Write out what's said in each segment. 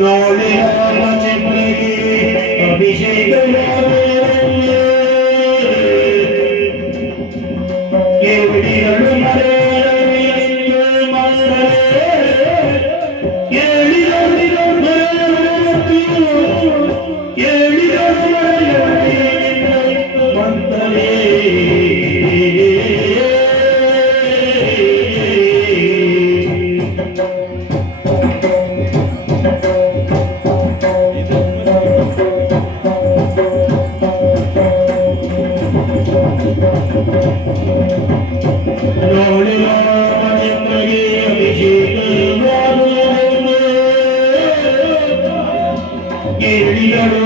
ನೋಡಿ ಅಭಿಷೇಕ ಕೇಳಿಗಳು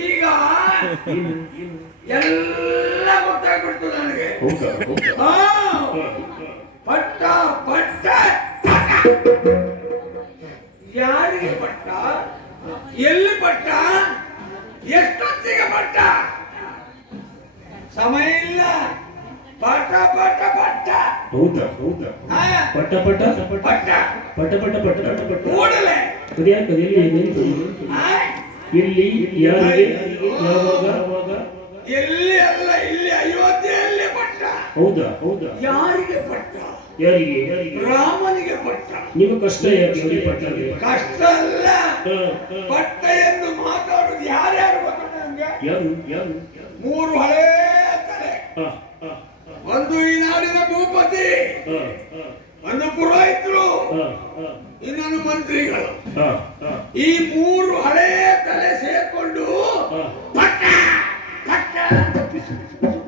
ಈಗ ಎಲ್ಲ ಗೊತ್ತಾಗ್ಬಿಡ್ತು ನನಗೆ. ಪಟ್ಟ ಪಟ್ಟ ಯಾರಿಗೆ ಪಟ್ಟ, ಎಲ್ಲಿ ಪಟ್ಟ, ಎಷ್ಟೊತ್ತಿಗೆ ಪಟ್ಟ, ಸಮಯ ಇಲ್ಲ. ಪಟ್ಟ ಪಟ್ಟ ಪಟ್ಟ. ಹೌದಾ ಹೌದಾ ಪಟ್ಟ ಪಟ್ಟ ಪಟ್ಟ ಪಟ್ಟ ಪಟ್ಟ ಪಟ್ಟ ಪಟ್ಟ ಪಟ್ಟ ಕೂಡಲೇ ಇಲ್ಲಿ ಯಾರಿಗೆ ಯಾವಾಗ ಎಲ್ಲಿ ಅಲ್ಲ, ಇಲ್ಲಿ ಅಯೋಧ್ಯೆಯಲ್ಲಿ ಪಟ್ಟ. ಹೌದಾ ಹೌದಾ ಯಾರಿಗೆ ಪಟ್ಟ, ಯಾರಿಗೆ ರಾಮನಿಗೆ ಪಟ್ಟ. ನಿಮ್ಮ ಕಷ್ಟ ಯಾಕೆ ಪಟ್ಟ? ಕಷ್ಟ ಅಲ್ಲ, ಪಟ್ಟ ಎಂದು ಮಾತಾಡುದು ಯಾರ್ಯಾರು ಗೊತ್ತ ನಮ್ಗೆ? ಯಾರು ಯಾರು? ಮೂರು ಹಳೇ ತಲೆ. ಒಂದು ಈ ನಾಡಿನ ಭೂಪತಿ, ಒಂದು ಪುರೋಹಿತರು, ಇನ್ನೊಂದು ಮಂತ್ರಿಗಳು. ಈ ಮೂರು ಹಳೇ ತಲೆ ಸೇರ್ಕೊಂಡು ಪಟ್ಟ ಪಟ್ಟ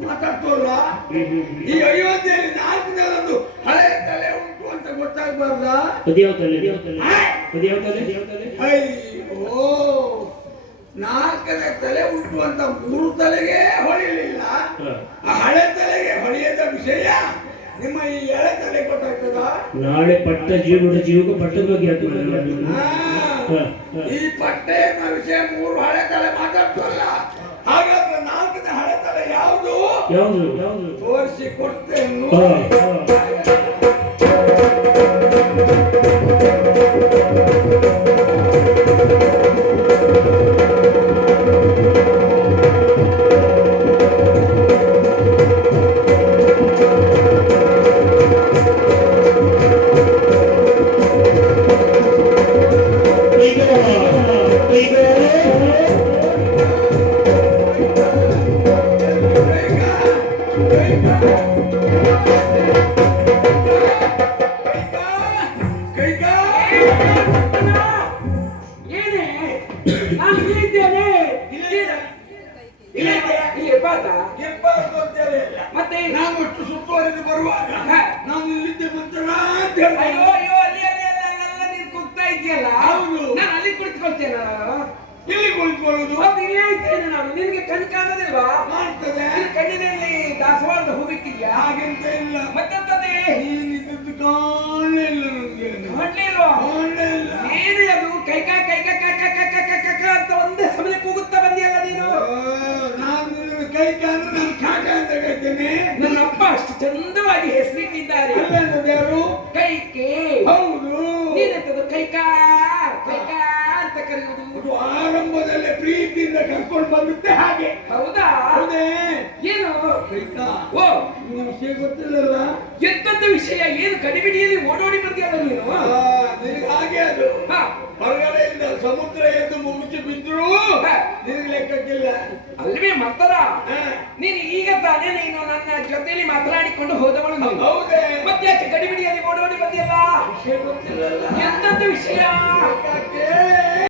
ಮಾತಾಡ್ತೋಲ್ಲ. ಈ ಅಯೋಧ್ಯೆಯಲ್ಲಿ 4 ದಿನದಂದು ಹಳೆ ತಲೆ ಉಂಟು ಅಂತ ಗೊತ್ತಾಗ್ಬಾರ್ದ? ಅಯ್ಯೋ, 4ನೇ ತಲೆ ಉಂಟು ಅಂತ 3 ತಲೆಗೆ ಹೊಳಿಲಿಲ್ಲ. ಆ ಹಳೆ ತಲೆಗೆ ಹೊಳೆಯದ ವಿಷಯ ನಿಮ್ಮ ಈ ಎಳೆ ತಲೆ ಗೊತ್ತಾಗ್ತದ? ನಾಳೆ ಪಟ್ಟ ಜೀವಕ್ಕೆ ಪಟ್ಟದ ಬಗ್ಗೆ ಈ ಪಟ್ಟೆ ಎನ್ನುವ ವಿಷಯ 3 ಹಳೆ ತಲೆ ಮಾತಾಡ್ತಲ್ಲ. ಹಾಗಾದ್ರೆ 4ನೇ ಹಳೆ ತಲೆ ಯಾವುದು ಯಾವುದು ಯಾವುದು ತೋರಿಸಿ ಕೊಡ್ತೇನೆ. ಮತ್ತೆ ನಾನು ಅಷ್ಟು ಸುತ್ತುವರೆದು ಬರುವಾಗ ನಾನು ಇಲ್ಲಿದ್ದೆ ಮಂತ್ರ ಅಂತ ಹೇಳಿ. ಅಯ್ಯೋ ಅಯ್ಯೋ, ಅಲ್ಲಿ ಅಲ್ಲಿ ಅಲ್ಲೆಲ್ಲ ನೀನು ಕೂಗ್ತಾ ಇದೆಯಲ್ಲ. ಹೌದು, ನಾನು ಅಲ್ಲಿ ಕುಳಿತುಕೊಳ್ತೇನೆ. ನಾನು ಇಲ್ಲಿ ಕುಳಿತುಕೊಳ್ಳುದು. ಮತ್ತೆ ಇಲ್ಲೇ ಇದ್ದೇನೆ ನಾನು. ನಿನಗೆ ಕಣ್ ಕಾಣೋದಿಲ್ವಾ? ಮಾಡ್ತದೆ. ನಿನ್ನ ಕಣ್ಣಿನಲ್ಲಿ ದಾಸವಾಳದ ಹೂವಿಟ್ಟಿದ್ಯಾ? ಹಾಗೆಂತ ಇಲ್ಲ. ಮತ್ತೆಂತದೆ? ನೀನಿದ್ದದ್ದು ಕಾಣಲಿಲ್ಲ ನನಗೆ. ಕಾಣಲಿಲ್ವಾ? ಕಾಣಲಿಲ್ಲ. ಏನು ಅದು ಕೈಕಾ ಕೈಕಾ ಕೈಕಾ ಕೈಕಾ ಕೈಕಾ ಅಂತ ಒಂದೇ ಸಮಯ ಕೂಗುತ್ತಾ ಬಂದಿಯಲ್ಲ ನೀನು. ನಾನು ನಿನ್ನ ಕೈ ಕಾಣು, ನಾನು ಕಾಕ ಅಂತ ಕರಿತೇನೆ. ನನ್ನ ಅಪ್ಪ ಅಷ್ಟು ಚಂದವಾಗಿ ಹೆಸರಿಟ್ಟಿದ್ದಾರೆ. ಯಾರು? ಕೈಕೆ. ಹೌದು. ನೀನೆಂತದ್ದು ಕೈಕಾ ಕೈಕಾ ಅಂತ ಕರೆಯುವುದು? ಆರಂಭದಲ್ಲೇ ಪ್ರೀತಿಯಿಂದ ಕರ್ಕೊಂಡು ಬಂದಿದ್ದೆ ಹಾಗೆ. ಹೌದಾ? ಹೌದೇ? ಏನು ಕೈಕಾ? ಓ, ನಿನ್ನ ವಿಷಯ ಗೊತ್ತಿಲ್ಲಲ್ಲ? ಎಂತದ್ದು ವಿಷಯ? ಏನು ಗಡಿಬಿಡಿಯಲ್ಲಿ ಓಡೋಡಿ ಬಂದಿಯಲ್ಲ ನೀನು? ನಿನಗೆ ಹಾಗೆ ಅದು. ಹೊರಗಡೆಯಿಂದ ಸಮುದ್ರ ಎಂದು ಮುಚ್ಚಿ ಬಿದ್ರು ನಿನಗೆ ಲೆಕ್ಕಕ್ಕಿಲ್ಲ ಅಲ್ವೇ? ಮತ್ತರ ನೀನು ಈಗ ತಾನೇ ನೀನು ನನ್ನ ಜೊತೆಯಲ್ಲಿ ಮಾತನಾಡಿಕೊಂಡು ಹೋದವಳು. ಹೌದೇ? ಮತ್ತೆ ಯಾಕೆ ಗಡಿಬಿಡಿಯಲ್ಲಿ ಓಡೋಡಿ ಬಂದಿಯಲ್ಲ? ವಿಷಯ ಗೊತ್ತಿಲ್ಲಲ್ಲ? ಎಂತದ್ದು ವಿಷಯ?